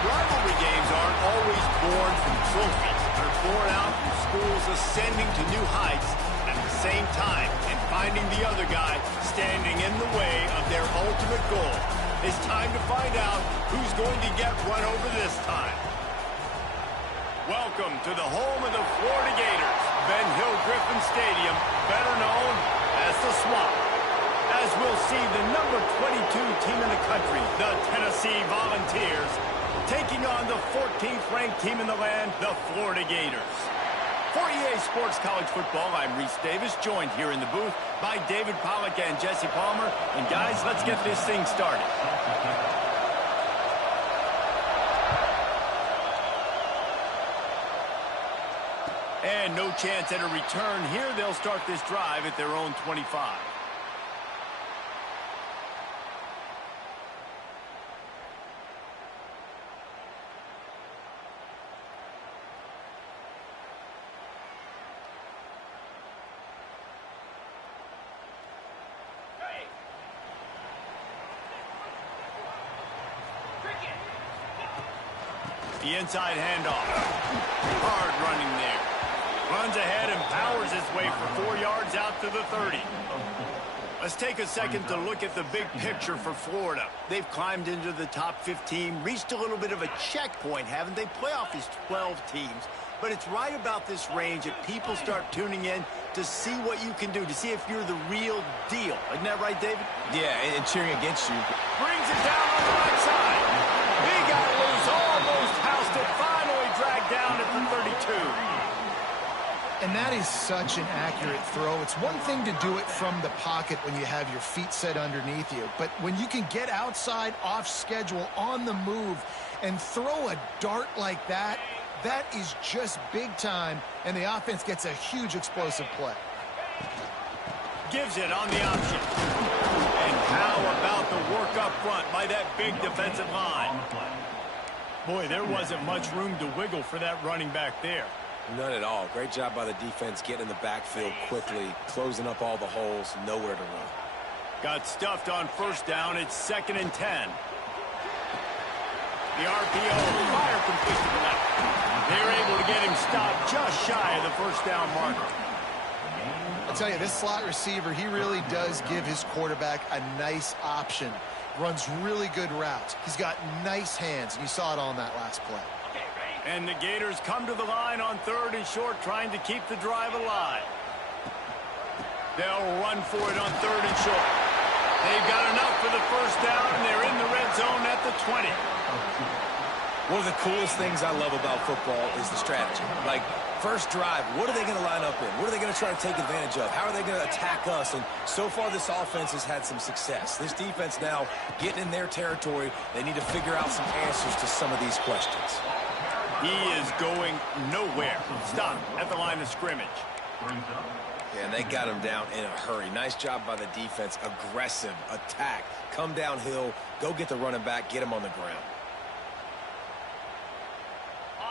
Rivalry games aren't always born from trophies. They're born out from schools ascending to new heights at the same time and finding the other guy standing in the way of their ultimate goal. It's time to find out who's going to get one over this time. Welcome to the home of the Florida Gators, Ben Hill Griffin Stadium, better known as the Swamp. As we'll see the number 22 team in the country, the Tennessee Volunteers, taking on the 14th ranked team in the land, the Florida Gators. For EA Sports College Football, I'm Reese Davis, joined here in the booth by David Pollack and Jesse Palmer. And guys, let's get this thing started. And no chance at a return here. They'll start this drive at their own 25. The inside handoff. Hard running there. Runs ahead and powers his way for 4 yards out to the 30. Let's take a second to look at the big picture for Florida. They've climbed into the top 15, reached a little bit of a checkpoint, haven't they? Playoff is 12 teams. But it's right about this range that people start tuning in to see what you can do, to see if you're the real deal. Isn't that right, David? Yeah, and cheering against you. Brings it down on the right side. He got loose, almost housed it, finally dragged down at the 32. And that is such an accurate throw. It's one thing to do it from the pocket when you have your feet set underneath you, but when you can get outside, off schedule, on the move, and throw a dart like that, that is just big time, and the offense gets a huge explosive play. Gives it on the option. And how about the work up front by that big defensive line? Boy, there wasn't much room to wiggle for that running back there. None at all. Great job by the defense getting in the backfield quickly, closing up all the holes, nowhere to run. Got stuffed on first down. It's 2nd and 10. The RPO, fire complete to the left. They're able to get him stopped just shy of the first down marker. I'll tell you, this slot receiver, he really does give his quarterback a nice option. Runs really good routes. He's got nice hands, and you saw it on that last play. And the Gators come to the line on 3rd and short, trying to keep the drive alive. They'll run for it on 3rd and short. They've got enough for the first down, and they're in the red zone at the 20. One of the coolest things I love about football is the strategy. Like, first drive, what are they going to line up in? What are they going to try to take advantage of? How are they going to attack us? And so far, this offense has had some success. This defense now getting in their territory. They need to figure out some answers to some of these questions. He is going nowhere. Stop at the line of scrimmage. Yeah, and they got him down in a hurry. Nice job by the defense. Aggressive attack. Come downhill. Go get the running back. Get him on the ground.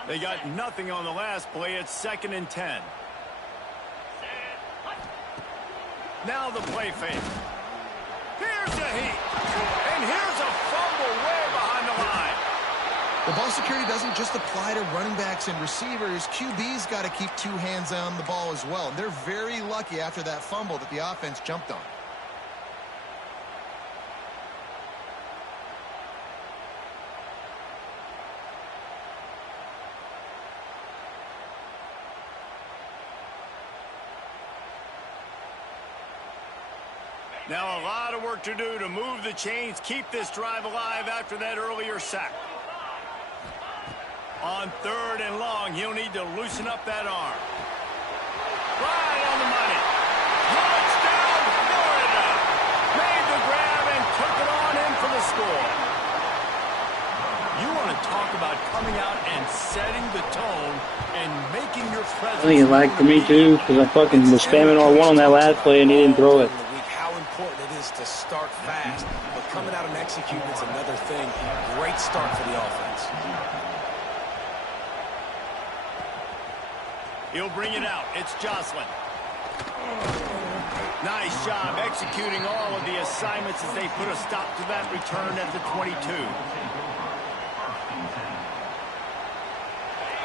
They got nothing on the last play. It's 2nd and 10. Now the play fake. Here's the heat. And here's a fumble way behind the line. The ball security doesn't just apply to running backs and receivers. QB's got to keep 2 hands on the ball as well. And they're very lucky after that fumble that the offense jumped on. Now a lot of work to do to move the chains, keep this drive alive after that earlier sack. On 3rd and long, he'll need to loosen up that arm. Right on the money. Touchdown, Florida! Made the grab and took it on in for the score. You want to talk about coming out and setting the tone and making your presence. I think it lagged for me too, because I fucking was spamming R1 on that last play and he didn't throw it. How important it is to start fast, but coming out and executing is another thing. Great start for the offense. He'll bring it out. It's Jocelyn. Nice job executing all of the assignments as they put a stop to that return at the 22.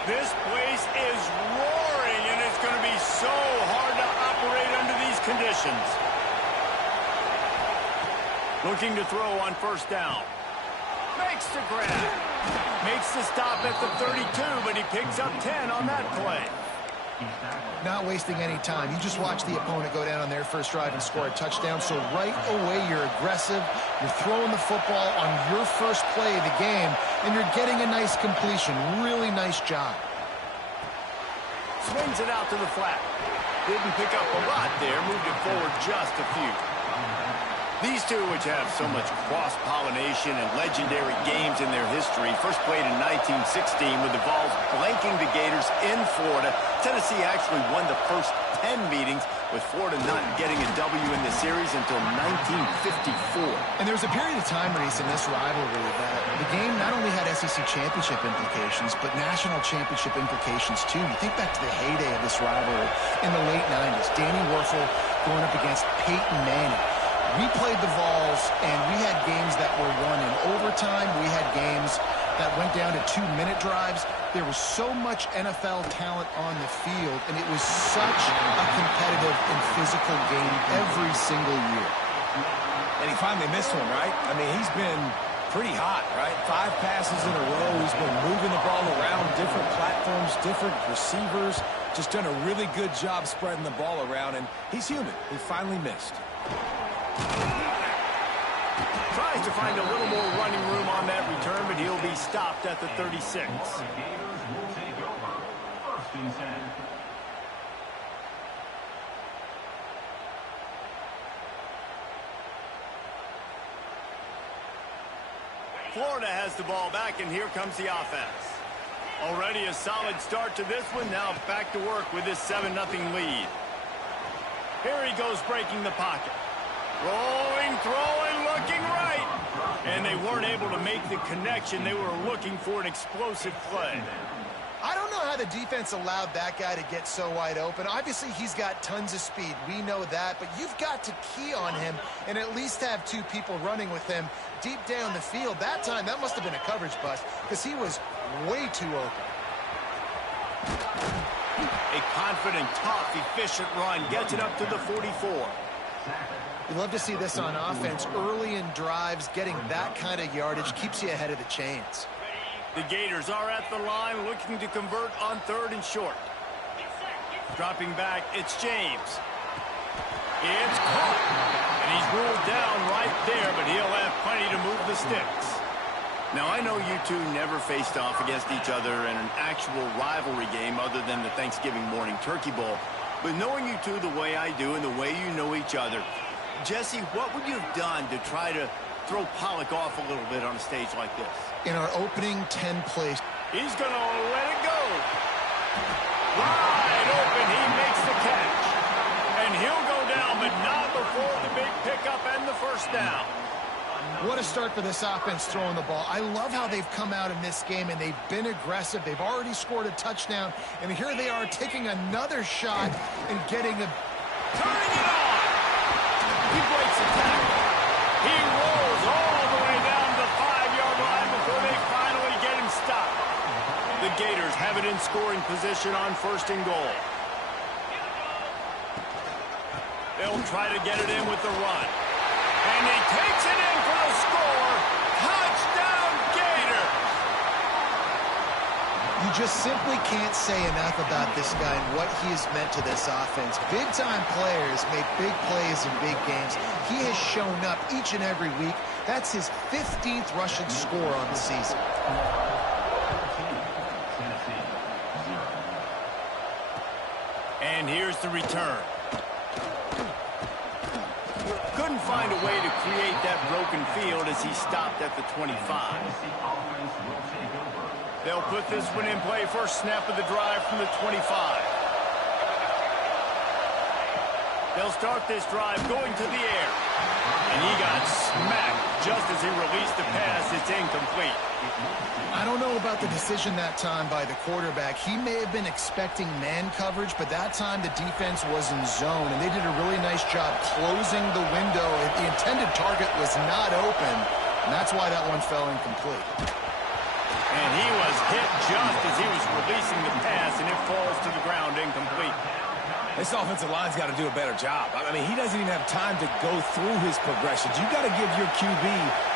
This place is roaring, and it's going to be so hard to operate under these conditions. Looking to throw on first down. Makes the grab. Makes the stop at the 32, but he picks up 10 on that play. Not wasting any time. You just watch the opponent go down on their first drive and score a touchdown. So right away, you're aggressive. You're throwing the football on your first play of the game, and you're getting a nice completion. Really nice job. Swings it out to the flat. Didn't pick up a lot there. Moved it forward just a few. These two, which have so much cross-pollination and legendary games in their history, first played in 1916 with the Vols blanking the Gators in Florida. Tennessee actually won the first 10 meetings, with Florida not getting a W in the series until 1954. And there was a period of time, Reese, in this rivalry that the game not only had SEC championship implications, but national championship implications, too. You think back to the heyday of this rivalry in the late 90s. Danny Werfel going up against Peyton Manning. We played the Vols, and we had games that were won in overtime. We had games that went down to 2-minute drives. There was so much NFL talent on the field, and it was such a competitive and physical game every single year. And he finally missed one, right? I mean, he's been pretty hot, right? 5 passes in a row. He's been moving the ball around, different platforms, different receivers. Just done a really good job spreading the ball around, and he's human. He finally missed. Tries to find a little more running room on that return, but he'll be stopped at the 36. Florida has the ball back, and here comes the offense. Already a solid start to this one. Now back to work with this 7-0 lead. Here he goes, breaking the pocket. Rolling, throwing, looking right. And they weren't able to make the connection. They were looking for an explosive play. I don't know how the defense allowed that guy to get so wide open. Obviously, he's got tons of speed. We know that. But you've got to key on him and at least have 2 people running with him deep down the field. That time, that must have been a coverage bust because he was way too open. A confident, tough, efficient run gets it up to the 44. You love to see this on offense. Early in drives, getting that kind of yardage keeps you ahead of the chains. The Gators are at the line looking to convert on 3rd and short. Dropping back, it's James. It's caught. And he's ruled down right there, but he'll have plenty to move the sticks. Now, I know you two never faced off against each other in an actual rivalry game other than the Thanksgiving morning Turkey Bowl. But knowing you two the way I do and the way you know each other, Jesse, what would you have done to try to throw Pollock off a little bit on a stage like this? In our opening 10 plays. He's going to let it go. Wide open, he makes the catch. And he'll go down, but not before the big pickup and the first down. What a start for this offense throwing the ball. I love how they've come out in this game, and they've been aggressive. They've already scored a touchdown, and here they are taking another shot and getting a... Turning it on! He breaks the tackle. He rolls all the way down the 5-yard line before they finally get him stopped. The Gators have it in scoring position on 1st and goal. They'll try to get it in with the run. And he takes it in for the score. Touchdown, Gators! You just simply can't say enough about this guy and what he has meant to this offense. Big-time players make big plays in big games. He has shown up each and every week. That's his 15th rushing score on the season. And here's the return. Couldn't find a way to create that broken field as he stopped at the 25. They'll put this one in play. First snap of the drive from the 25. They'll start this drive going to the air. And he got smacked just as he released the pass. It's incomplete. I don't know about the decision that time by the quarterback. He may have been expecting man coverage, but that time the defense was in zone, and they did a really nice job closing the window. The intended target was not open, and that's why that one fell incomplete. And he was hit just as he was releasing the pass, and it falls to the ground incomplete. This offensive line's got to do a better job. I mean, he doesn't even have time to go through his progressions. You got to give your QB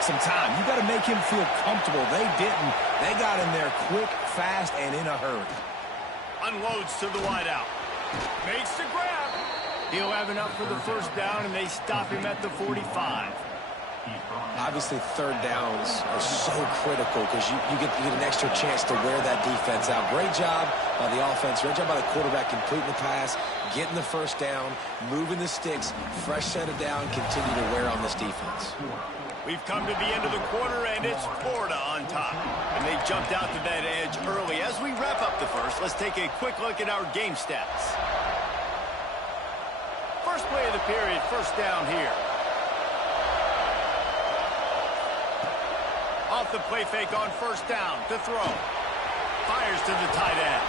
some time. You got to make him feel comfortable. They didn't. They got in there quick, fast, and in a hurry. Unloads to the wideout. Makes the grab. He'll have enough for the first down, and they stop him at the 45. Obviously, third downs are so critical because you get an extra chance to wear that defense out. Great job by the offense. Great job by the quarterback completing the pass, getting the first down, moving the sticks, fresh set of down, continue to wear on this defense. We've come to the end of the quarter, and it's Florida on top. And they jumped out to that edge early. As we wrap up the first, let's take a quick look at our game stats. First play of the period, first down here. Off the play fake on first down to throw. Fires to the tight end.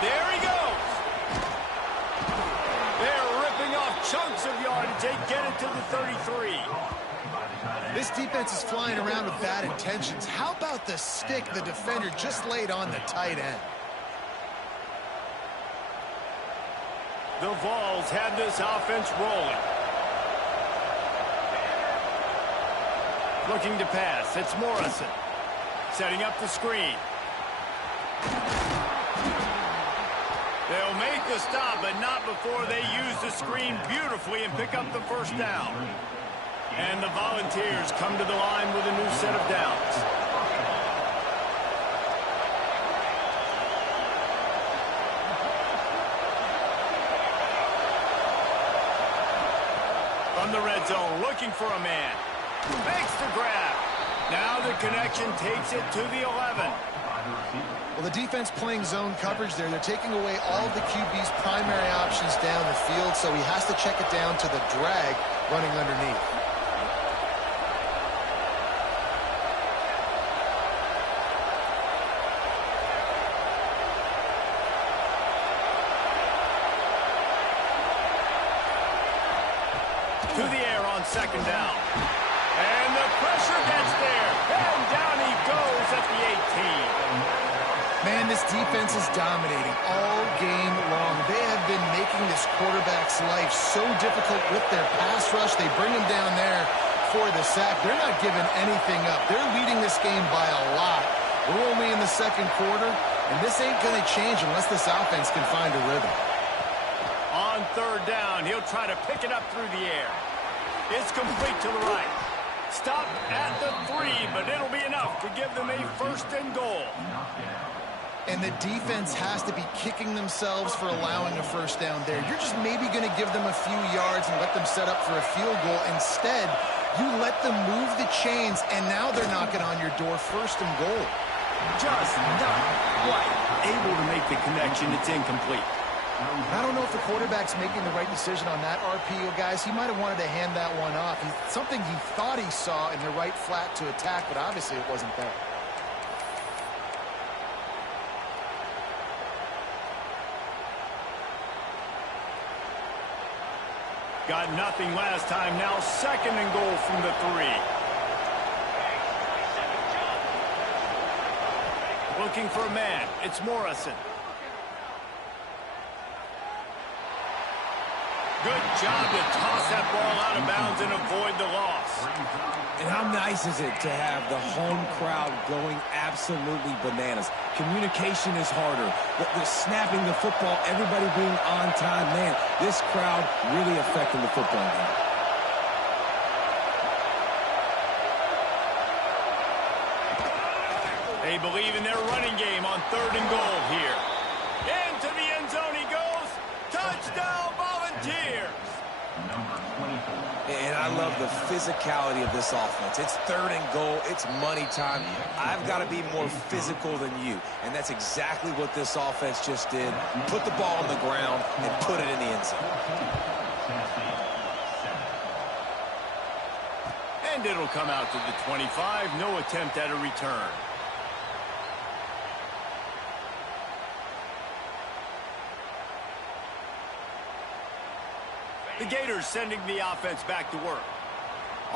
There he goes. They're ripping off chunks of yardage. They get it to the 33. This defense is flying around with bad intentions. How about the stick the defender just laid on the tight end? The Vols have this offense rolling. Looking to pass. It's Morrison. Setting up the screen. They'll make the stop, but not before they use the screen beautifully and pick up the first down. And the Volunteers come to the line with a new set of downs. From the red zone, looking for a man. Makes the grab. Now the connection takes it to the 11. Well, the defense playing zone coverage there. They're taking away all of the QB's primary options down the field, so he has to check it down to the drag running underneath. To the air on second down. And the pressure gets there. And down he goes at the 18. Man, this defense is dominating all game long. They have been making this quarterback's life so difficult with their pass rush. They bring him down there for the sack. They're not giving anything up. They're leading this game by a lot. We're only in the second quarter, and this ain't going to change unless this offense can find a rhythm. On third down, he'll try to pick it up through the air. It's complete to the right. Stop at the 3, but it'll be enough to give them a first and goal. And the defense has to be kicking themselves for allowing a first down there. You're just maybe going to give them a few yards and let them set up for a field goal. Instead, you let them move the chains, and now they're knocking on your door, first and goal. Just not quite able to make the connection. It's incomplete. I don't know if the quarterback's making the right decision on that RPO, guys. He might have wanted to hand that one off. Something he thought he saw in the right flat to attack, but obviously it wasn't there. Got nothing last time. Now second and goal from the 3. Looking for a man. It's Morrison. Good job to toss that ball out of bounds and avoid the loss. And how nice is it to have the home crowd going absolutely bananas? Communication is harder. The snapping the football, everybody being on time. Man, this crowd really affecting the football game. They believe in their running game on third and goal here. Into the end zone he goes. Touchdown, Volunteers. And I love the physicality of this offense. It's third and goal. It's money time. I've got to be more physical than you. And that's exactly what this offense just did. Put the ball on the ground and put it in the end zone. And it'll come out to the 25. No attempt at a return. The Gators sending the offense back to work.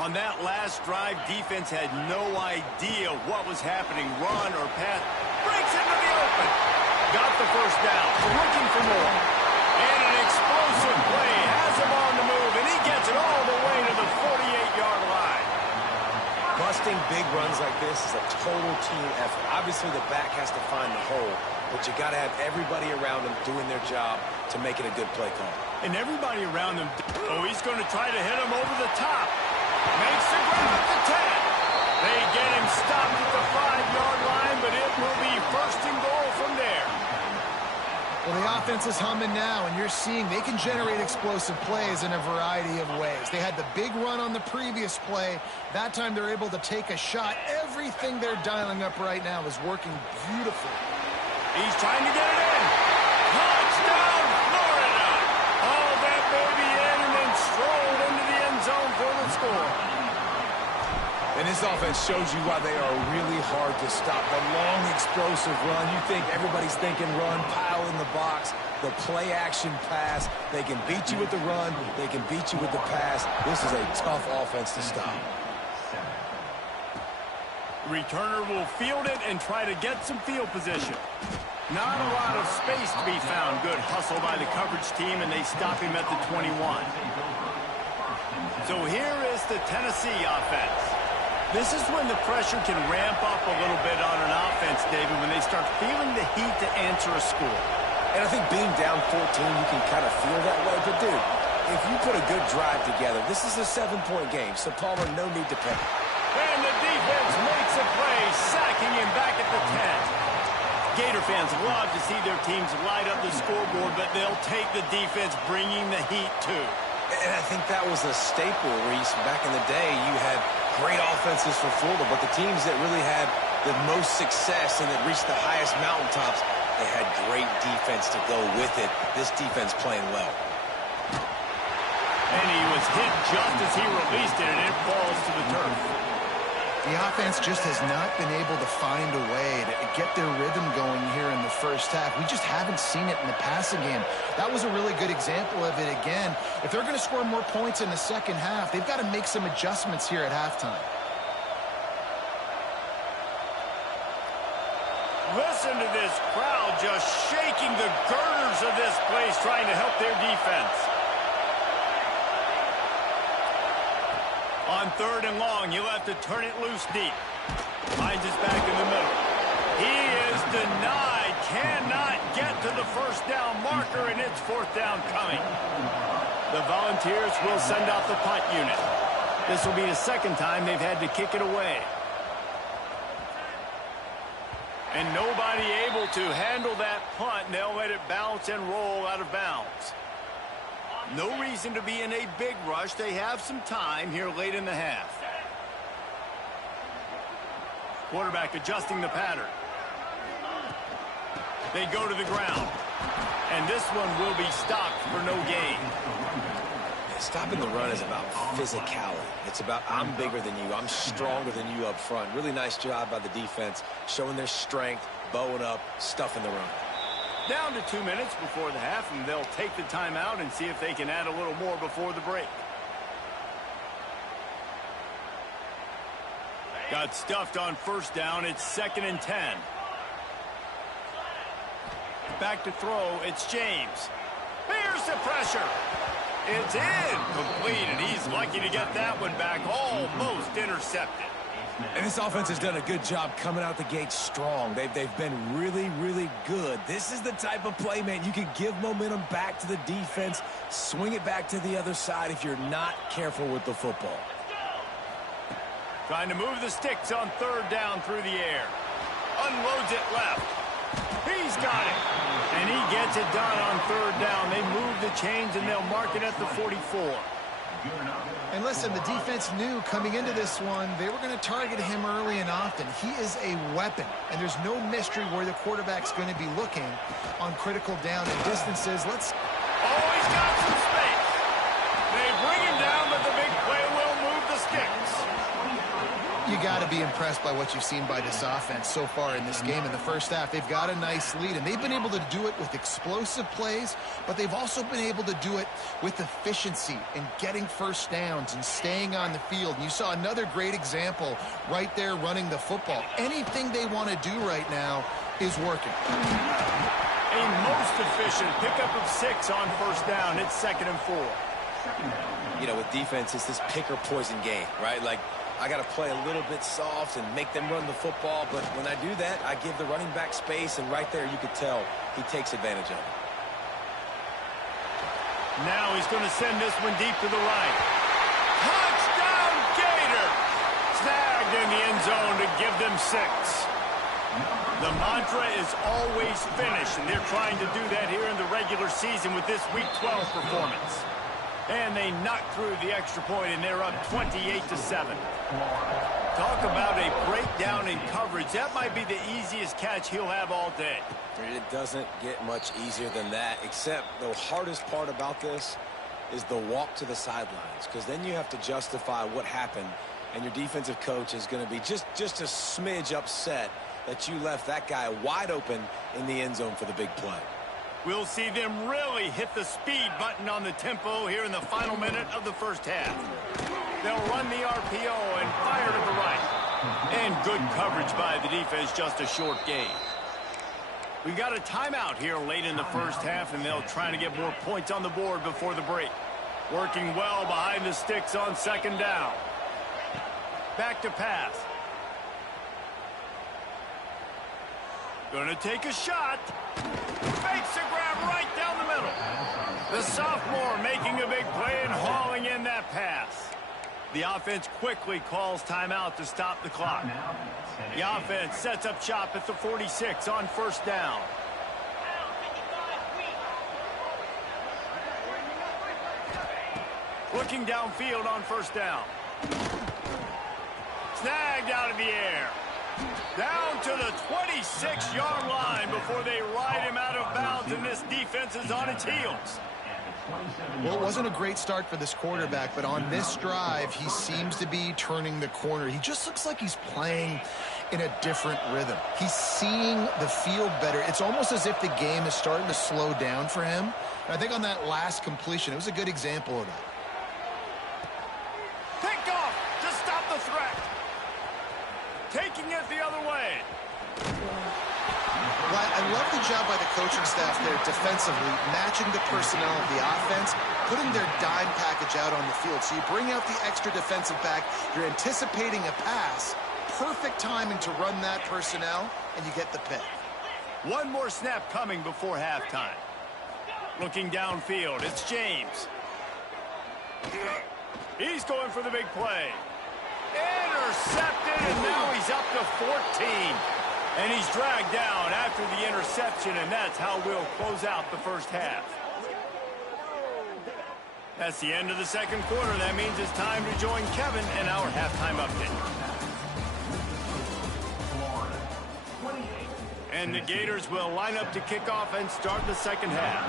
On that last drive, defense had no idea what was happening. Run or pass. Breaks into the open. Got the first down. Looking for more. And an explosive play. Has him on the move, and he gets it all the way to the 48-yard line. Busting big runs like this is a total team effort. Obviously, the back has to find the hole, but you got to have everybody around him doing their job to make it a good play call. And everybody around him. Oh, he's going to try to hit him over the top. Makes the grab at the 10. They get him stopped at the 5-yard line, but it will be first and goal from there. Well, the offense is humming now, and you're seeing they can generate explosive plays in a variety of ways. They had the big run on the previous play. That time they're able to take a shot. Everything they're dialing up right now is working beautifully. He's trying to get it in. Touchdown, Florida! All that baby in and then strolled into the end zone for the score. And this offense shows you why they are really hard to stop. The long, explosive run. You think everybody's thinking run, pile in the box. The play-action pass. They can beat you with the run. They can beat you with the pass. This is a tough offense to stop. Returner will field it and try to get some field position. Not a lot of space to be found. Good hustle by the coverage team, and they stop him at the 21. So here is the Tennessee offense. This is when the pressure can ramp up a little bit on an offense, David, when they start feeling the heat to answer a score. And I think being down 14, you can kind of feel that way. But, dude, if you put a good drive together, this is a 7-point game, so Palmer, no need to panic. And the defense makes a play, sacking him back at the 10. Gator fans love to see their teams light up the scoreboard, but they'll take the defense bringing the heat, too. And I think that was a staple, Reese. Back in the day, you had great offenses for Florida, but the teams that really had the most success and that reached the highest mountaintops, they had great defense to go with it. This defense playing well. And he was hit just as he released it, and it falls to the turf. The offense just has not been able to find a way to get their rhythm going here in the first half. We just haven't seen it in the passing game. That was a really good example of it again. If they're going to score more points in the second half, they've got to make some adjustments here at halftime. Listen to this crowd just shaking the girders of this place, trying to help their defense. On 3rd and long, he'll have to turn it loose deep. Finds his back in the middle. He is denied. Cannot get to the first down marker, and it's 4th down coming. The Volunteers will send out the punt unit. This will be the second time they've had to kick it away. And nobody able to handle that punt, and they'll let it bounce and roll out of bounds. No reason to be in a big rush. They have some time here late in the half. Quarterback adjusting the pattern. They go to the ground. And this one will be stopped for no gain. Stopping the run is about physicality. It's about I'm bigger than you. I'm stronger than you up front. Really nice job by the defense, showing their strength, bowing up, stuffing the run. Down to 2 minutes before the half, and they'll take the timeout and see if they can add a little more before the break. Got stuffed on 1st down. It's 2nd and 10. Back to throw. It's James. Here's the pressure. It's in. Complete, and he's lucky to get that one back. Almost intercepted. And this offense has done a good job coming out the gate strong. They've been really, really good. This is the type of play, man, you can give momentum back to the defense, swing it back to the other side if you're not careful with the football. Trying to move the sticks on 3rd down through the air. Unloads it left. He's got it. And he gets it done on 3rd down. They move the chains, and they'll mark it at the 44. And listen, the defense knew coming into this one, they were going to target him early and often. He is a weapon, and there's no mystery where the quarterback's going to be looking on critical down and distances. Oh, he's got some space. They bring him down, but the big play will move the sticks. You got to be impressed by what you've seen by this offense so far in this game. In the first half, they've got a nice lead, and they've been able to do it with explosive plays, but they've also been able to do it with efficiency and getting first downs and staying on the field. And you saw another great example right there running the football. Anything they want to do right now is working. A most efficient pickup of 6 on first down. It's 2nd and 4. You know, with defense, it's this pick or poison game, right? Like, I got to play a little bit soft and make them run the football, but when I do that, I give the running back space, and right there you could tell he takes advantage of it. Now he's going to send this one deep to the right. Touchdown, Gator! Snagged in the end zone to give them 6. The mantra is always finish, and they're trying to do that here in the regular season with this Week 12 performance. And they knocked through the extra point, and they're up 28-7. Talk about a breakdown in coverage. That might be the easiest catch he'll have all day. It doesn't get much easier than that, except the hardest part about this is the walk to the sidelines, because then you have to justify what happened, and your defensive coach is going to be just a smidge upset that you left that guy wide open in the end zone for the big play. We'll see them really hit the speed button on the tempo here in the final minute of the first half. They'll run the RPO and fire to the right. And good coverage by the defense, just a short gain. We got a timeout here late in the first half, and they'll try to get more points on the board before the break. Working well behind the sticks on 2nd down. Back to pass. Gonna take a shot. Fakes a grab right down the middle. The sophomore making a big play and hauling in that pass. The offense quickly calls timeout to stop the clock. The offense sets up shop at the 46 on first down. Looking downfield on first down. Snagged out of the air. Down to the 26-yard line before they ride him out of bounds, and this defense is on its heels. Well, it wasn't a great start for this quarterback, but on this drive, he seems to be turning the corner. He just looks like he's playing in a different rhythm. He's seeing the field better. It's almost as if the game is starting to slow down for him. And I think on that last completion, it was a good example of that. Picked off to stop the threat. Taking it the other way. Well, I love the job by the coaching staff there defensively, matching the personnel of the offense, putting their dime package out on the field. So you bring out the extra defensive back, you're anticipating a pass, perfect timing to run that personnel, and you get the pick. One more snap coming before halftime. Looking downfield, it's James. He's going for the big play. Intercepted, and now he's up to 14. And he's dragged down after the interception, and that's how we'll close out the first half. That's the end of the second quarter. That means it's time to join Kevin in our halftime update. And the Gators will line up to kick off and start the second half.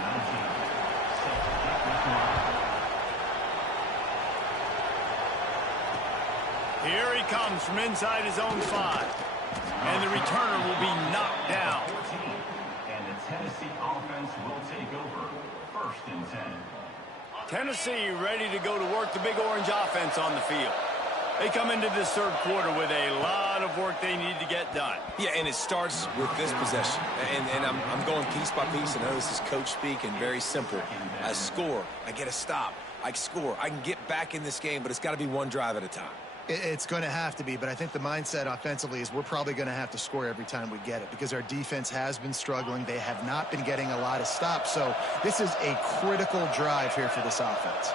Here he comes from inside his own 5. And the returner will be knocked down. And the Tennessee offense will take over. 1st and 10. Tennessee ready to go to work the Big Orange offense on the field. They come into this third quarter with a lot of work they need to get done. Yeah, and it starts with this possession. And I'm going piece by piece. I know this is coach speak and very simple. I score. I get a stop. I score. I can get back in this game, but it's got to be one drive at a time. It's going to have to be, but I think the mindset offensively is we're probably going to have to score every time we get it because our defense has been struggling. They have not been getting a lot of stops, so this is a critical drive here for this offense.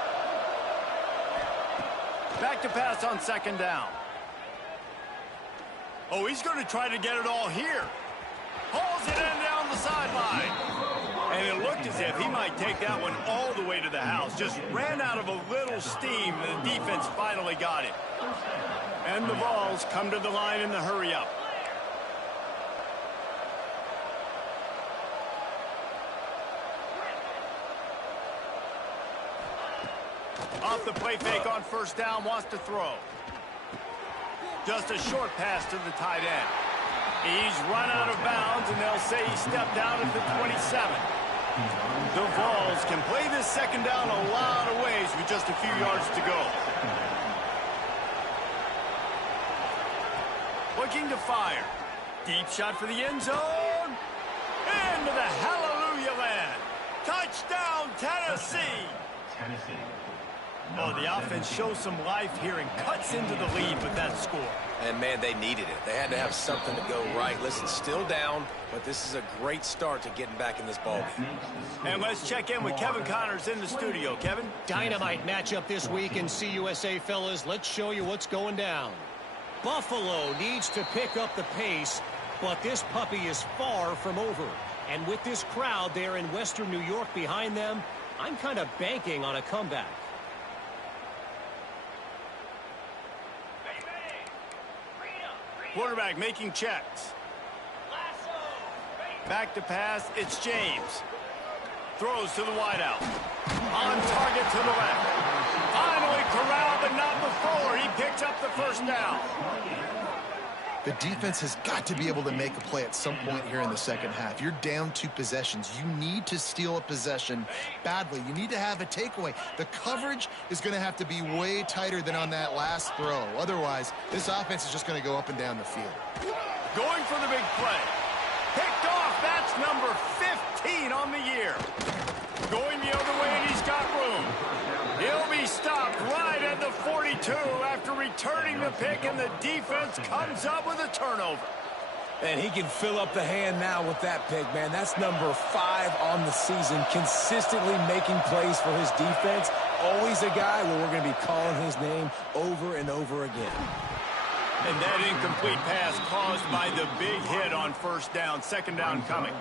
Back to pass on 2nd down. Oh, he's going to try to get it all here. Hauls it in down the sideline. And it looked as if he might take that one all the way to the house. Just ran out of a little steam, and the defense finally got it. And the Vols come to the line in the hurry-up. Off the play fake on first down, wants to throw. Just a short pass to the tight end. He's run out of bounds, and they'll say he stepped out at the 27. The Vols can play this second down a lot of ways with just a few yards to go. Looking to fire. Deep shot for the end zone. Into the hallelujah land. Touchdown, Tennessee. Tennessee. Oh, the offense shows some life here and cuts into the lead with that score. And, man, they needed it. They had to have something to go right. Listen, still down, but this is a great start to getting back in this ballgame. And let's check in with Kevin Connors in the studio. Kevin? Dynamite matchup this week in CUSA, fellas. Let's show you what's going down. Buffalo needs to pick up the pace, but this puppy is far from over. And with this crowd there in Western New York behind them, I'm kind of banking on a comeback. Quarterback making checks. Back to pass, it's James. Throws to the wideout. On target to the left. Finally corralled, but not before. He picks up the first down. The defense has got to be able to make a play at some point here in the second half. You're down 2 possessions. You need to steal a possession badly. You need to have a takeaway. The coverage is going to have to be way tighter than on that last throw. Otherwise, this offense is just going to go up and down the field. Going for the big play. Picked off. That's number 15 on the year. Going the other way, and he's got room. He'll be stopped right at the 42 after returning the pick, and the defense comes up with a turnover. And he can fill up the hand now with that pick, man. That's number 5 on the season, consistently making plays for his defense. Always a guy where we're going to be calling his name over and over again. And that incomplete pass caused by the big hit on first down. Second down coming.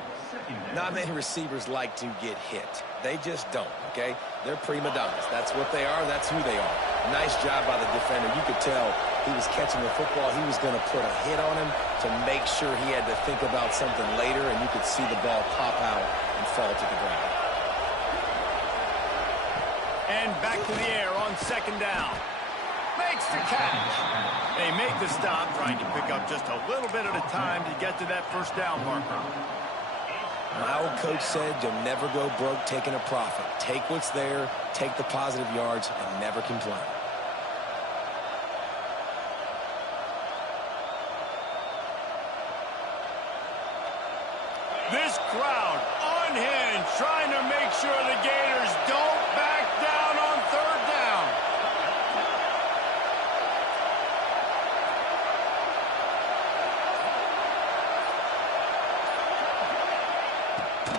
Not many receivers like to get hit. They just don't, okay? They're prima donnas. That's what they are. That's who they are. Nice job by the defender. You could tell he was catching the football. He was going to put a hit on him to make sure he had to think about something later, and you could see the ball pop out and fall to the ground. And back to the air on second down. Makes the catch. They make the stop, trying to pick up just a little bit at a time to get to that first down marker. My old coach said you'll never go broke taking a profit. Take what's there, take the positive yards, and never complain. This crowd unhinged, trying to make sure the Gators don't back down on third down.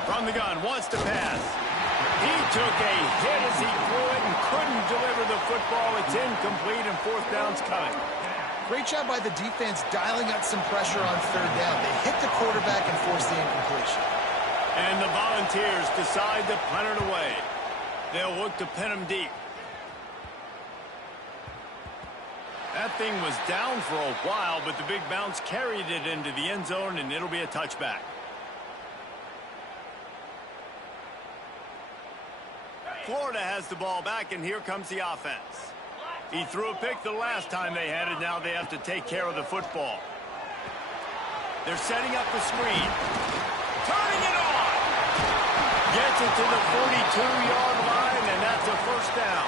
From the gun, wants to pass. He took a hit as he threw it and couldn't deliver the football. It's incomplete, and fourth down's coming. Great job by the defense dialing up some pressure on third down. They hit the quarterback and forced the incompletion. And the Volunteers decide to punt it away. They'll look to pin him deep. That thing was down for a while, but the big bounce carried it into the end zone, and it'll be a touchback. Florida has the ball back, and here comes the offense. He threw a pick the last time they had it. Now they have to take care of the football. They're setting up the screen. Turning it on. Gets it to the 42-yard line, and that's a first down.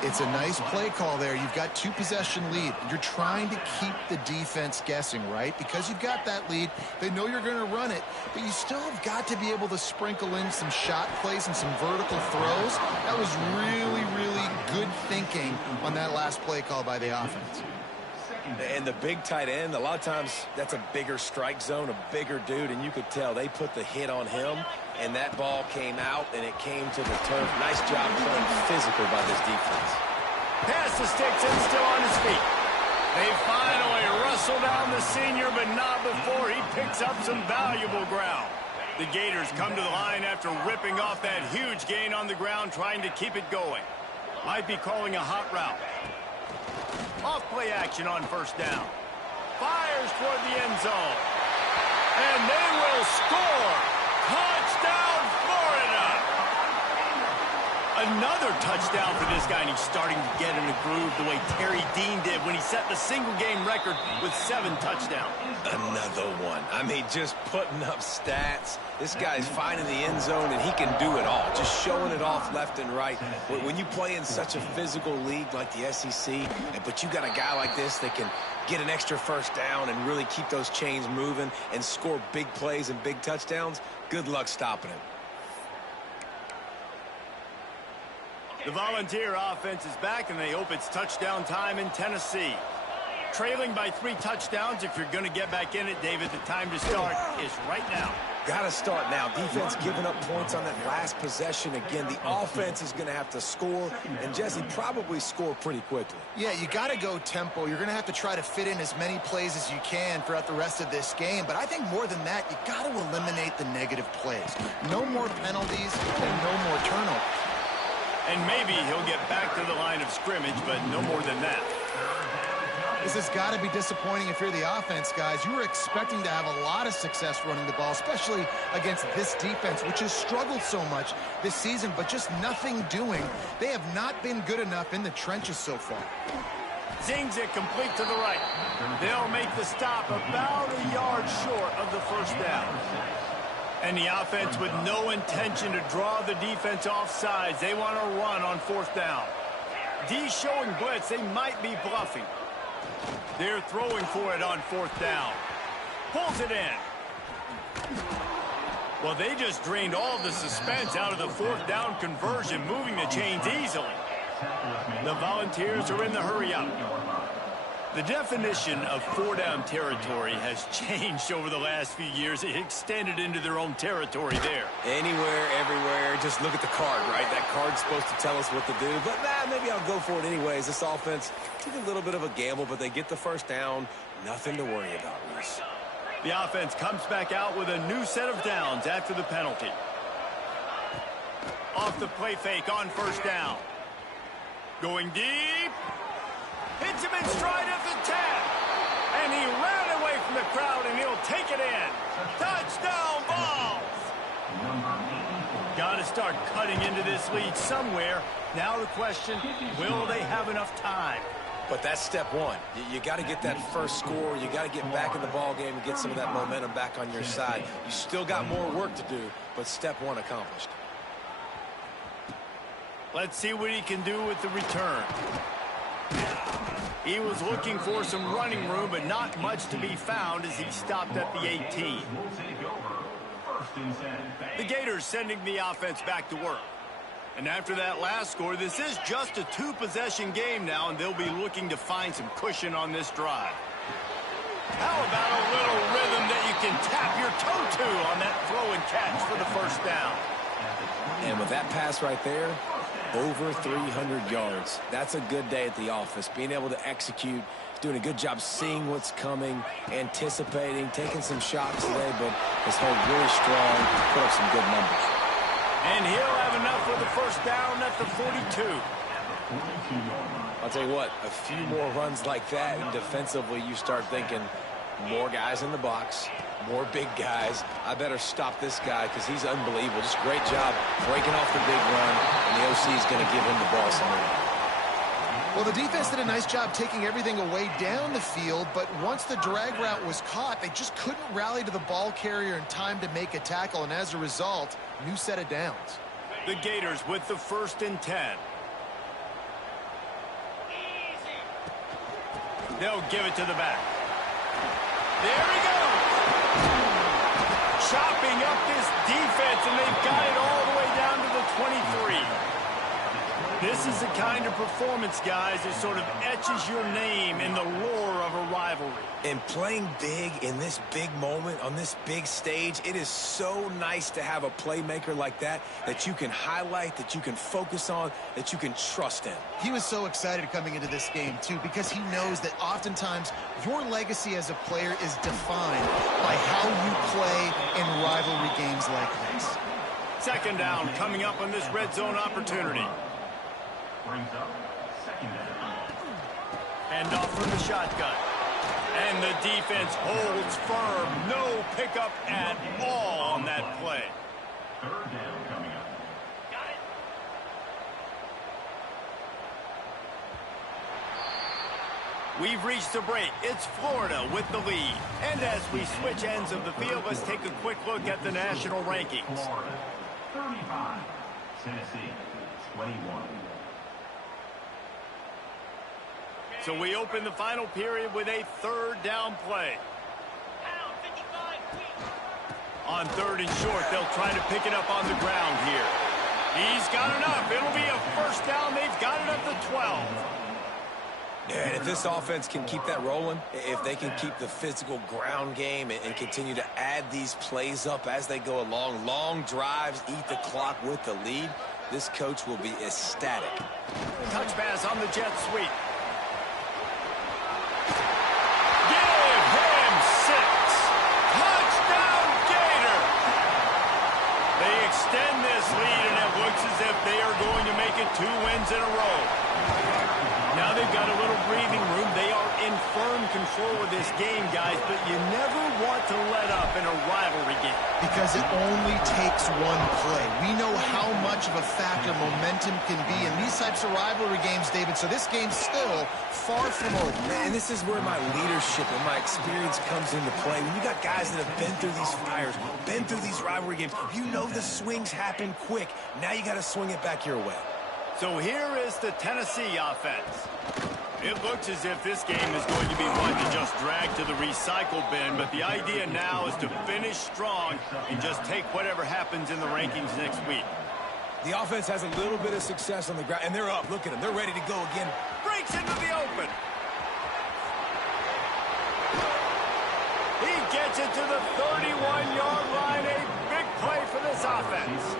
It's a nice play call there. You've got 2-possession lead. You're trying to keep the defense guessing, right? Because you've got that lead. They know you're going to run it, but you still have got to be able to sprinkle in some shot plays and some vertical throws. That was really, really good thinking on that last play call by the offense. And the big tight end, a lot of times that's a bigger strike zone, a bigger dude, and you could tell they put the hit on him, and that ball came out, and it came to the turf. Nice job playing physical by this defense. Pass the sticks and still on his feet. They finally wrestle down the senior, but not before he picks up some valuable ground. The Gators come to the line after ripping off that huge gain on the ground, trying to keep it going. Might be calling a hot route. Off play action on first down. Fires toward the end zone. And they will score. Touchdown, Florida. Another Another touchdown for this guy, and he's starting to get in the groove the way Terry Dean did when he set the single-game record with 7 touchdowns. Another one. I mean, just putting up stats. This guy's finding the end zone, and he can do it all, just showing it off left and right. When you play in such a physical league like the SEC, but you got a guy like this that can get an extra first down and really keep those chains moving and score big plays and big touchdowns, good luck stopping him. The Volunteer offense is back, and they hope it's touchdown time in Tennessee. Trailing by 3 touchdowns, if you're going to get back in it, David, the time to start is right now. Got to start now. Defense giving up points on that last possession. Again, the offense is going to have to score, and Jesse probably score pretty quickly. Yeah, you got to go tempo. You're going to have to try to fit in as many plays as you can throughout the rest of this game. But I think more than that, you got to eliminate the negative plays. No more penalties and no more turnovers. And maybe he'll get back to the line of scrimmage, but no more than that. This has got to be disappointing if you're the offense, guys. You were expecting to have a lot of success running the ball, especially against this defense, which has struggled so much this season, but just nothing doing. They have not been good enough in the trenches so far. Zings it complete to the right. They'll make the stop about a yard short of the first down. And the offense with no intention to draw the defense off sides. They want to run on 4th down. D showing blitz. They might be bluffing. They're throwing for it on 4th down. Pulls it in. Well, they just drained all the suspense out of the 4th down conversion, moving the chains easily. The Volunteers are in the hurry-up. The definition of 4-down territory has changed over the last few years. It extended into their own territory there. Anywhere, everywhere, just look at the card, right? That card's supposed to tell us what to do, but maybe I'll go for it anyways. This offense took a little bit of a gamble, but they get the first down. Nothing to worry about, Reese. The offense comes back out with a new set of downs after the penalty. Off the play fake on 1st down. Going deep. Hits him in stride at the 10. And he ran away from the crowd, and he'll take it in. Touchdown balls. Got to start cutting into this lead somewhere. Now the question, will they have enough time? But that's step one. You got to get that first score. You got to get back in the ball game and get some of that momentum back on your side. You still got more work to do, but step one accomplished. Let's see what he can do with the return. He was looking for some running room, but not much to be found as he stopped at the 18. The Gators sending the offense back to work. And after that last score, this is just a 2-possession game now, and they'll be looking to find some cushion on this drive. How about a little rhythm that you can tap your toe to on that throw and catch for the first down? And with that pass right there, over 300 yards. That's a good day at the office. Being able to execute, doing a good job seeing what's coming, anticipating, taking some shots today, but has held really strong, put up some good numbers. And he'll have enough for the first down at the 42. I'll tell you what, a few more runs like that, and defensively you start thinking more guys in the box, more big guys. I better stop this guy because he's unbelievable. Just great job breaking off the big run, and the OC is going to give him the ball some more. Well, the defense did a nice job taking everything away down the field, but once the drag route was caught, they just couldn't rally to the ball carrier in time to make a tackle, and as a result, new set of downs. The Gators with the 1st and 10. They'll give it to the back. There he goes. Chopping up this defense, and they've got it all the way down to the 23. This is the kind of performance, guys, that sort of etches your name in the lore of a rivalry. And playing big in this big moment, on this big stage, it is so nice to have a playmaker like that you can highlight, that you can focus on, that you can trust in. He was so excited coming into this game, too, because he knows that oftentimes your legacy as a player is defined by how you play in rivalry games like this. 2nd down coming up on this red zone opportunity. Brings up 2nd down. Hand off from the shotgun. And the defense holds firm. No pickup at all on that play. 3rd down coming up. We've reached the break. It's Florida with the lead. And as we switch ends of the field, let's take a quick look at the national rankings. Florida, 35. Tennessee, 21. So we open the final period with a third down play. On third and short, they'll try to pick it up on the ground here. He's got enough. It'll be a first down. They've got it up to 12. Yeah, and if this offense can keep that rolling, if they can keep the physical ground game and continue to add these plays up as they go along, long drives, eat the clock with the lead, this coach will be ecstatic. Touch pass on the jet sweep. Give him 6. Touchdown, Gator. They extend this lead, and it looks as if they are going to make it 2 wins in a row. Now they've got a little breathing room. They are in firm control of this game, guys, but you never want to let up in a rivalry game. Because it only takes one play. We know how much of a factor momentum can be in these types of rivalry games, David, so this game's still far from over. And this is where my leadership and my experience comes into play. When you got guys that have been through these fires, been through these rivalry games, you know the swings happen quick. Now you got to swing it back your way. So here is the Tennessee offense. It looks as if this game is going to be one to just drag to the recycle bin, but the idea now is to finish strong and just take whatever happens in the rankings next week. The offense has a little bit of success on the ground, and they're up. Look at them. They're ready to go again. Breaks into the open. He gets it to the 31-yard line. A big play for this offense.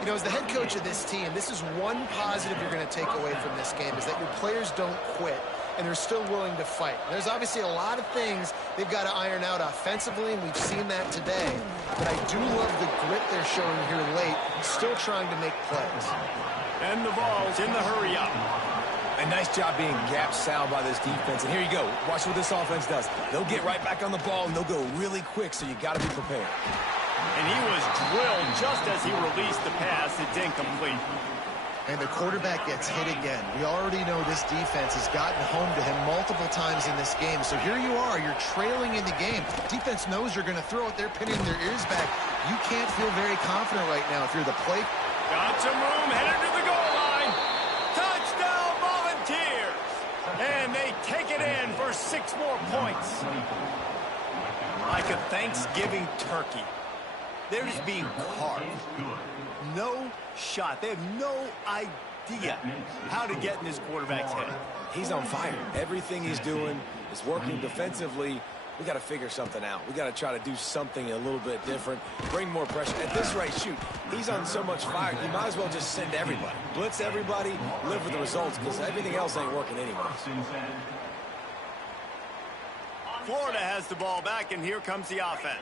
You know, as the head coach of this team, this is one positive you're going to take away from this game, is that your players don't quit, and they're still willing to fight. There's obviously a lot of things they've got to iron out offensively, and we've seen that today. But I do love the grit they're showing here late, still trying to make plays. And the ball's in the hurry-up. A nice job being gap sound by this defense. And here you go. Watch what this offense does. They'll get right back on the ball, and they'll go really quick, so you got to be prepared. And he was drilled just as he released the pass. It's incomplete. And the quarterback gets hit again. We already know this defense has gotten home to him multiple times in this game. So here you are. You're trailing in the game. Defense knows you're going to throw it. They're pinning their ears back. You can't feel very confident right now if you're the play. Got some room. Headed to the goal line. Touchdown, Volunteers. And they take it in for 6 more points. Like a Thanksgiving turkey. They're just being carved. No shot. They have no idea how to get in this quarterback's head. He's on fire. Everything he's doing is working defensively. We got to figure something out. We got to try to do something a little bit different, bring more pressure. At this rate, shoot, he's on so much fire, you might as well just send everybody. Blitz everybody, live with the results, because everything else ain't working anyway. Florida has the ball back, and here comes the offense.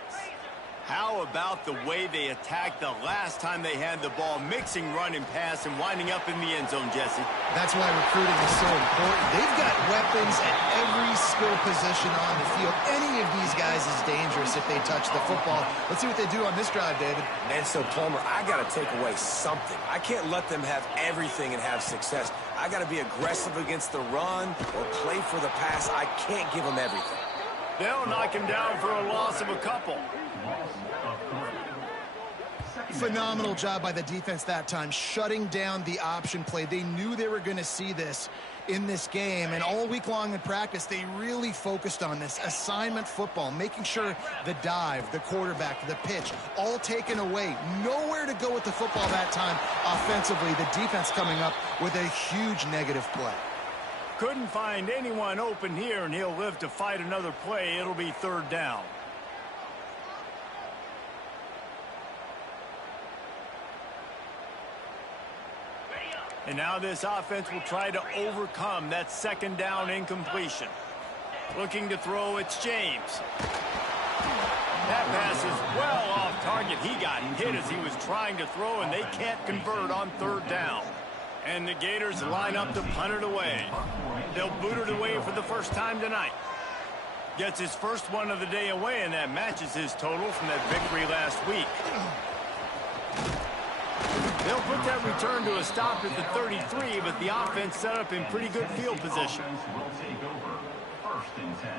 How about the way they attacked the last time they had the ball, mixing run and pass and winding up in the end zone, Jesse? That's why recruiting is so important. They've got weapons at every skill position on the field. Any of these guys is dangerous if they touch the football. Let's see what they do on this drive, David. And so, Palmer, I got to take away something. I can't let them have everything and have success. I got to be aggressive against the run or play for the pass. I can't give them everything. They'll knock him down for a loss of a couple. Phenomenal job by the defense that time, shutting down the option play. They knew they were going to see this in this game, and all week long in practice, they really focused on this assignment football, making sure the dive, the quarterback, the pitch, all taken away. Nowhere to go with the football that time offensively. The defense coming up with a huge negative play. Couldn't find anyone open here, and he'll live to fight another play. It'll be third down. And now this offense will try to overcome that second down incompletion. Looking to throw, it's James. That pass is well off target. He got hit as he was trying to throw, and they can't convert on third down. And the Gators line up to punt it away. They'll boot it away for the first time tonight. Gets his first one of the day away, and that matches his total from that victory last week. They'll put that return to a stop at the 33, but the offense set up in pretty good field position. Offense will take over. First and 10.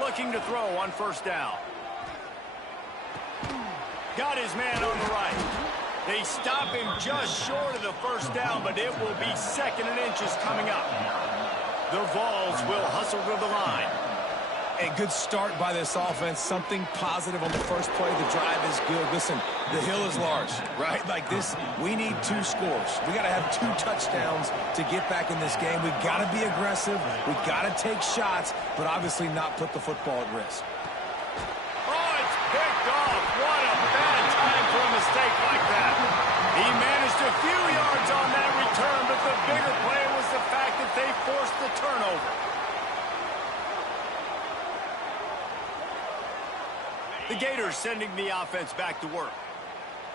Looking to throw on first down. Got his man on the right. They stop him just short of the first down, but it will be 2nd and inches coming up. The Vols will hustle to the line. A good start by this offense. Something positive on the first play. The drive is good. Listen, the hill is large, right? Like this, we need 2 scores. We got to have 2 touchdowns to get back in this game. We got to be aggressive. We got to take shots, but obviously not put the football at risk. Oh, it's picked off. What a bad time for a mistake like that. He managed a few yards on that return, but the bigger play was the fact that they forced the turnover. The Gators sending the offense back to work.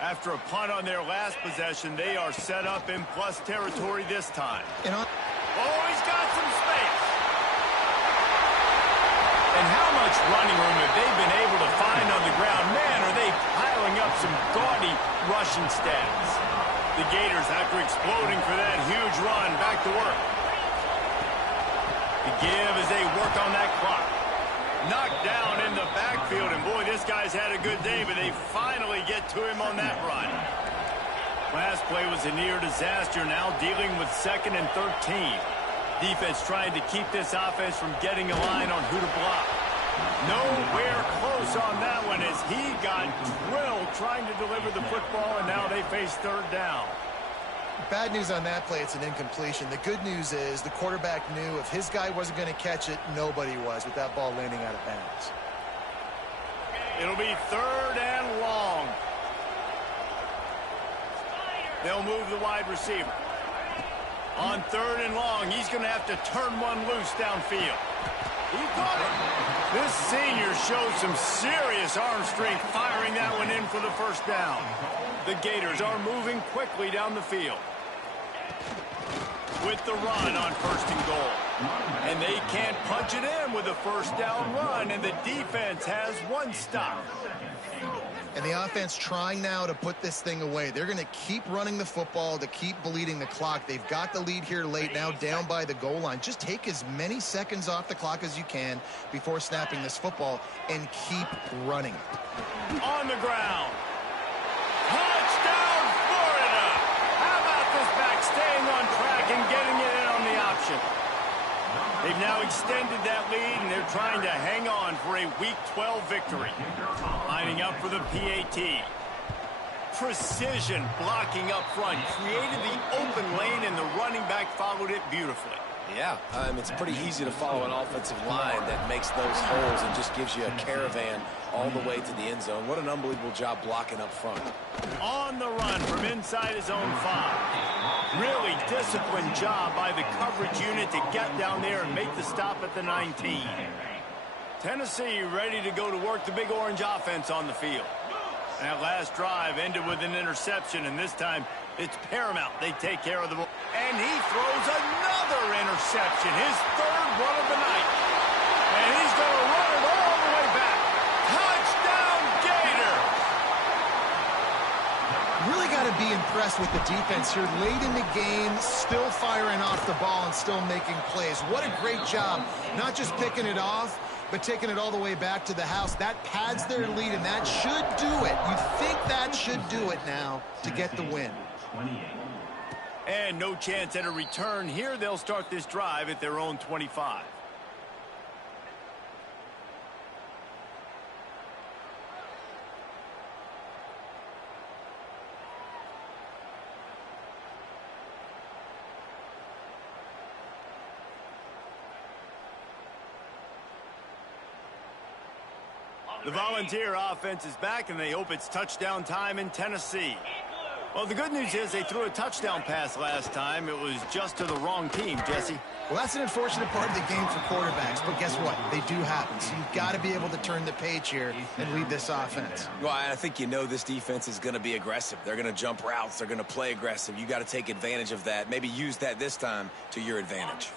After a punt on their last possession, they are set up in plus territory this time. Oh, he's got some space. And how much running room have they been able to find on the ground? Man, are they piling up some gaudy rushing stats. The Gators, after exploding for that huge run, back to work. The give as they work on that clock. Knocked down in the backfield, and boy, this guy's had a good day, but they finally get to him on that run. Last play was a near disaster, now dealing with 2nd and 13. Defense trying to keep this offense from getting a line on who to block. Nowhere close on that one as he got drilled trying to deliver the football, and now they face 3rd down. Bad news on that play, it's an incompletion. The good news is the quarterback knew if his guy wasn't going to catch it, nobody was with that ball landing out of bounds. It'll be 3rd and long. They'll move the wide receiver. On 3rd and long, he's going to have to turn one loose downfield. He caught it. This senior shows some serious arm strength firing that one in for the first down. The Gators are moving quickly down the field. With the run on 1st and goal. And they can't punch it in with a first down run, and the defense has 1 stop. And the offense trying now to put this thing away. They're going to keep running the football to keep bleeding the clock. They've got the lead here late, now down by the goal line. Just take as many seconds off the clock as you can before snapping this football and keep running. On the ground. Touchdown, Florida! How about this back staying on track and getting it in on the option? They've now extended that lead, and they're trying to hang on for a Week 12 victory. Lining up for the PAT. Precision blocking up front. Created the open lane, and the running back followed it beautifully. Yeah, it's pretty easy to follow an offensive line that makes those holes and just gives you a caravan all the way to the end zone. What an unbelievable job blocking up front. On the run from inside his own 5. Really disciplined job by the coverage unit to get down there and make the stop at the 19. Tennessee ready to go to work the Big Orange offense on the field. That last drive ended with an interception, and this time it's paramount they take care of the ball. And he throws another interception, his 3rd one of the night. And he's going to run it all the way back. Touchdown, Gator! Really got to be impressed with the defense here late in the game, still firing off the ball and still making plays. What a great job, not just picking it off, but taking it all the way back to the house. That pads their lead, and that should do it. You think that should do it now to get the win. And no chance at a return here. They'll start this drive at their own 25. The Volunteer offense is back, and they hope it's touchdown time in Tennessee. Well, the good news is they threw a touchdown pass last time. It was just to the wrong team, Jesse. Well, that's an unfortunate part of the game for quarterbacks, but guess what? They do happen. So you've got to be able to turn the page here and lead this offense. Well, I think this defense is going to be aggressive. They're going to jump routes. They're going to play aggressive. You got to take advantage of that. Maybe use that this time to your advantage.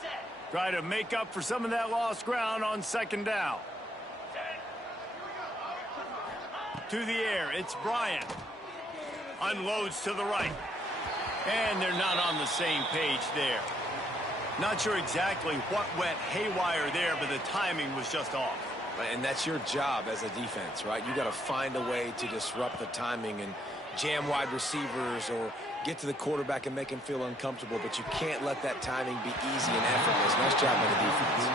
Try to make up for some of that lost ground on second down. To the air, it's Bryant. Unloads to the right. And they're not on the same page there. Not sure exactly what went haywire there, but the timing was just off. And that's your job as a defense, right? You got to find a way to disrupt the timing and jam wide receivers or get to the quarterback and make him feel uncomfortable, but you can't let that timing be easy and effortless. Nice job by the defense.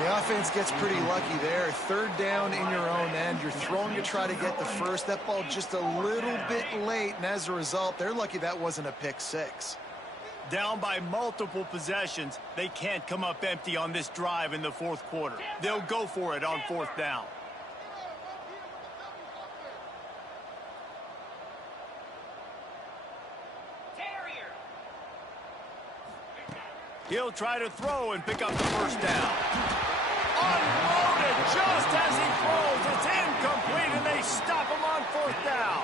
The offense gets pretty lucky there. Third down in your own end. You're throwing to try to get the first. That ball just a little bit late, and as a result, they're lucky that wasn't a pick six. Down by multiple possessions, they can't come up empty on this drive in the fourth quarter. They'll go for it on fourth down. He'll try to throw and pick up the first down. Unloaded just as he throws. It's incomplete, and they stop him on fourth down.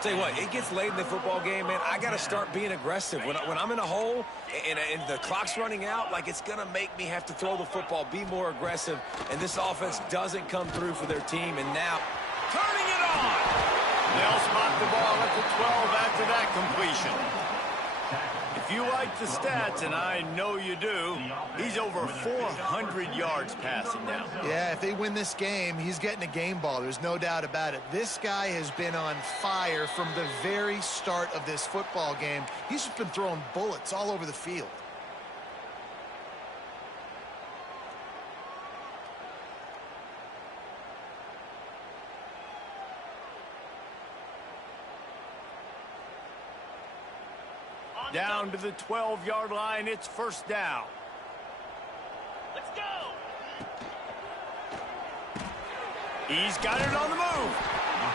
Tell you what, it gets late in the football game, man. I got to start being aggressive. When I'm in a hole and the clock's running out, like, it's going to make me have to throw the football, be more aggressive, and this offense doesn't come through for their team, and now turning it on. They'll spot the ball at the 12 after that completion. If you like the stats, and I know you do, he's over 400 yards passing now. Yeah, if they win this game, he's getting a game ball. There's no doubt about it. This guy has been on fire from the very start of this football game. He's just been throwing bullets all over the field. Down to the 12-yard line, it's first down. Let's go! He's got it on the move.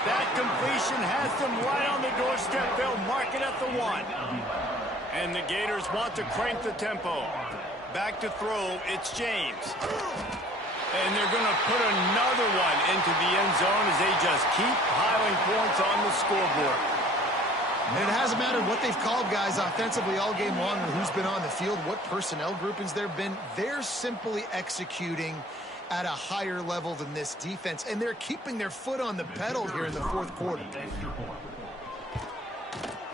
That completion has them right on the doorstep. They'll mark it at the 1. And the Gators want to crank the tempo. Back to throw, it's James. And they're going to put another one into the end zone as they just keep piling points on the scoreboard. And it hasn't mattered what they've called guys offensively all game long or who's been on the field, what personnel groupings there have been. They're simply executing at a higher level than this defense, and they're keeping their foot on the pedal here in the fourth quarter.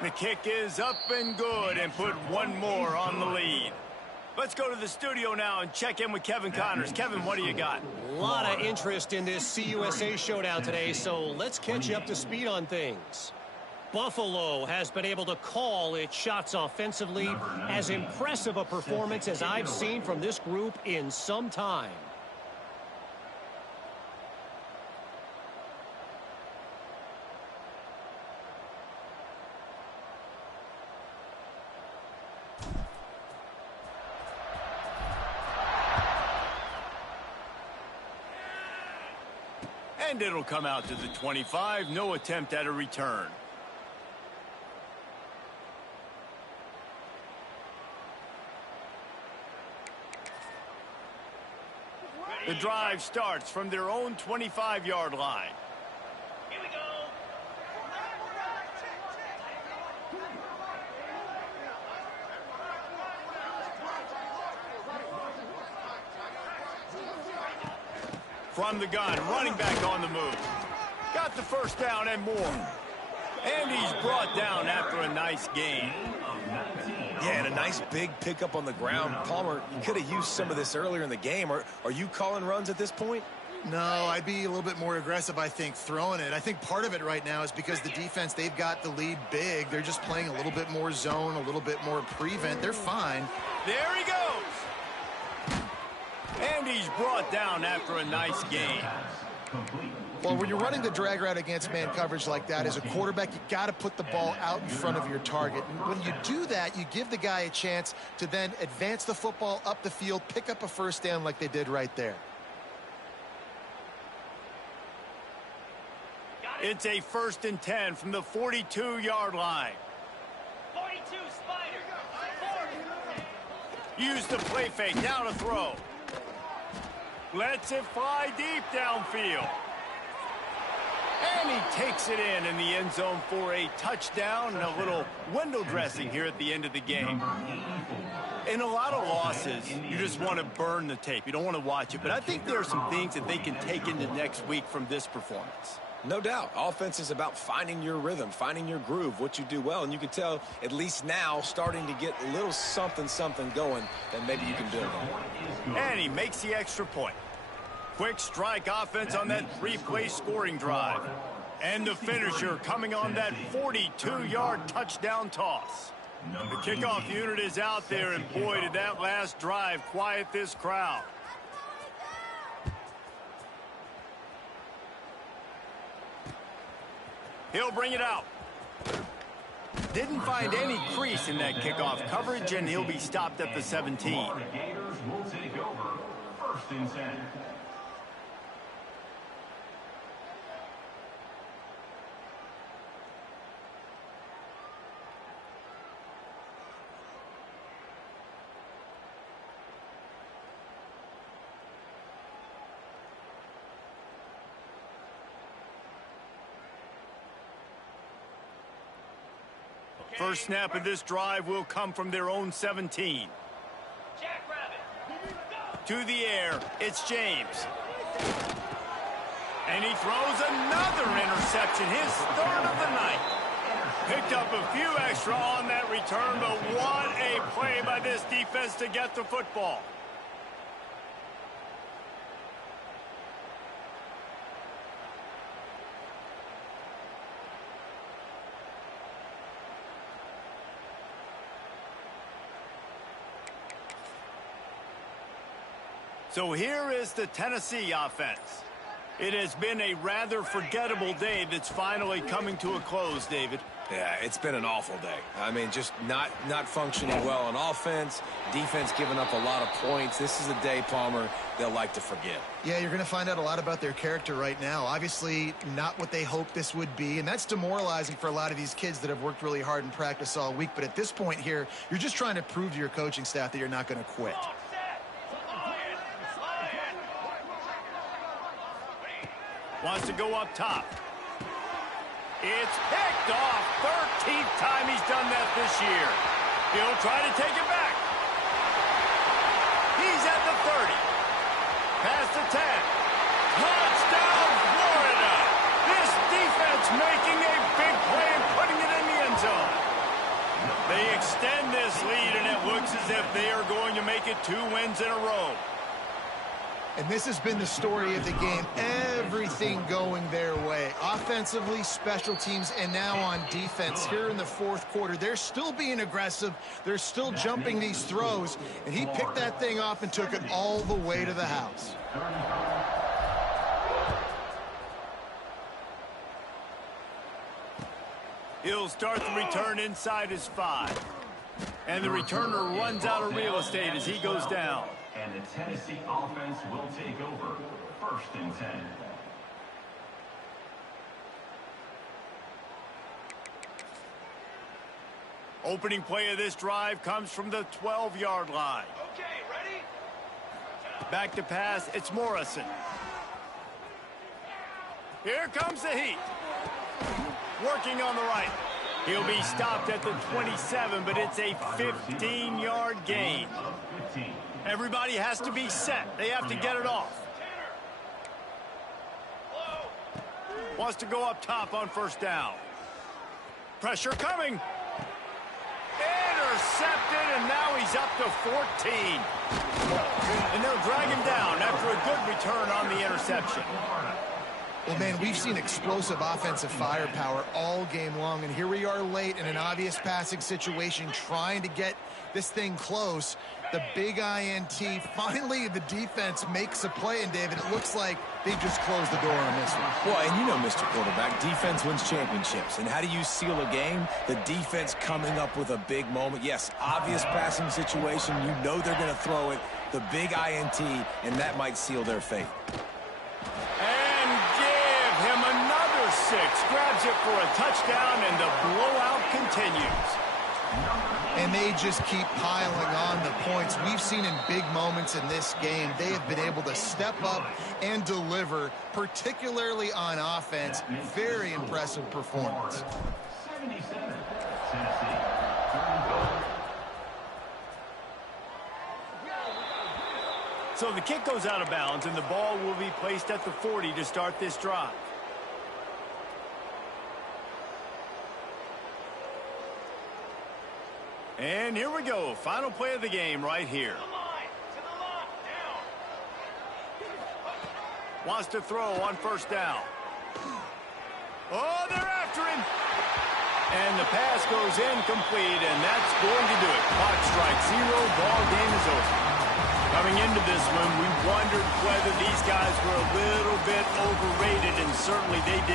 The kick is up and good and put one more on the lead. Let's go to the studio now and check in with Kevin Connors. Kevin, what do you got? A lot of interest in this CUSA showdown today, so let's catch you up to speed on things. Buffalo has been able to call its shots offensively. As impressive a performance as I've seen from this group in some time. And it'll come out to the 25. No attempt at a return. The drive starts from their own 25-yard line. Here we go. From the gun, running back on the move. Got the first down and more. And he's brought down after a nice gain. Yeah, and a nice big pickup on the ground. Palmer, you could have used some of this earlier in the game. Are you calling runs at this point? No, I'd be a little bit more aggressive, I think, throwing it. I think part of it right now is because the defense, they've got the lead big. They're just playing a little bit more zone, a little bit more prevent. They're fine. There he goes. And he's brought down after a nice gain. Well, when you're running the drag route against man coverage like that, as a quarterback, you got to put the ball out in front of your target. And when you do that, you give the guy a chance to then advance the football up the field, pick up a first down like they did right there. It's a 1st and 10 from the 42-yard line. 42, Spider. 40. Use the play fake, down to throw. Lets it fly deep downfield. And he takes it in the end zone for a touchdown and a little window dressing here at the end of the game. In a lot of losses, you just want to burn the tape. You don't want to watch it. But I think there are some things that they can take into next week from this performance. No doubt. Offense is about finding your rhythm, finding your groove, what you do well. And you can tell, at least now, starting to get a little something going that maybe you can build on. And he makes the extra point. Quick strike offense on that three-play scoring drive. And the finisher coming on that 42-yard touchdown toss. The kickoff unit is out there, and boy, did that last drive quiet this crowd. He'll bring it out. Didn't find any crease in that kickoff coverage, and he'll be stopped at the 17. Florida Gators will take over 1st and 10. First snap of this drive will come from their own 17. To the air, it's James. And he throws another interception, his 3rd of the night. Picked up a few extra on that return, but what a play by this defense to get the football. So here is the Tennessee offense. It has been a rather forgettable day that's finally coming to a close, David. Yeah, it's been an awful day. I mean, just not functioning well on offense, defense giving up a lot of points. This is a day, Palmer, they'll like to forget. Yeah, you're going to find out a lot about their character right now. Obviously, not what they hoped this would be, and that's demoralizing for a lot of these kids that have worked really hard in practice all week. But at this point here, you're just trying to prove to your coaching staff that you're not going to quit. Wants to go up top. It's picked off. 13th time he's done that this year. He'll try to take it back. He's at the 30. Past the 10. Touchdown, Florida. This defense making a big play and putting it in the end zone. They extend this lead, and it looks as if they are going to make it 2 wins in a row. And this has been the story of the game. Everything going their way. Offensively, special teams, and now on defense here in the 4th quarter. They're still being aggressive. They're still jumping these throws. And he picked that thing off and took it all the way to the house. He'll start the return inside his 5. And the returner runs out of real estate as he goes down. And the Tennessee offense will take over 1st and 10. Opening play of this drive comes from the 12-yard line. Okay, ready? Back to pass, it's Morrison. Here comes the heat. Working on the right. He'll be stopped at the 27, but it's a 15-yard gain. Everybody has to be set. They have to get it off. Wants to go up top on 1st down. Pressure coming. Intercepted, and now he's up to 14. And they'll drag him down after a good return on the interception. Well, man, we've seen explosive offensive firepower all game long, and here we are late in an obvious passing situation trying to get this thing close. The big INT, finally the defense makes a play, and David, it looks like they just closed the door on this one. Well, and you know, Mr. Quarterback, defense wins championships. And how do you seal a game? The defense coming up with a big moment. Yes, obvious passing situation. You know they're going to throw it. The big INT, and that might seal their fate. And give him another 6. Grabs it for a touchdown, and the blowout continues. And they just keep piling on the points. We've seen in big moments in this game, they have been able to step up and deliver, particularly on offense. Very impressive performance. 77, Tennessee. So the kick goes out of bounds, and the ball will be placed at the 40 to start this drive. And here we go. Final play of the game right here. Wants to throw on first down. Oh, they're after him. And the pass goes incomplete, and that's going to do it. Clock strikes 0. Ball game is over. Coming into this one, we wondered whether these guys were a little bit overrated, and certainly they did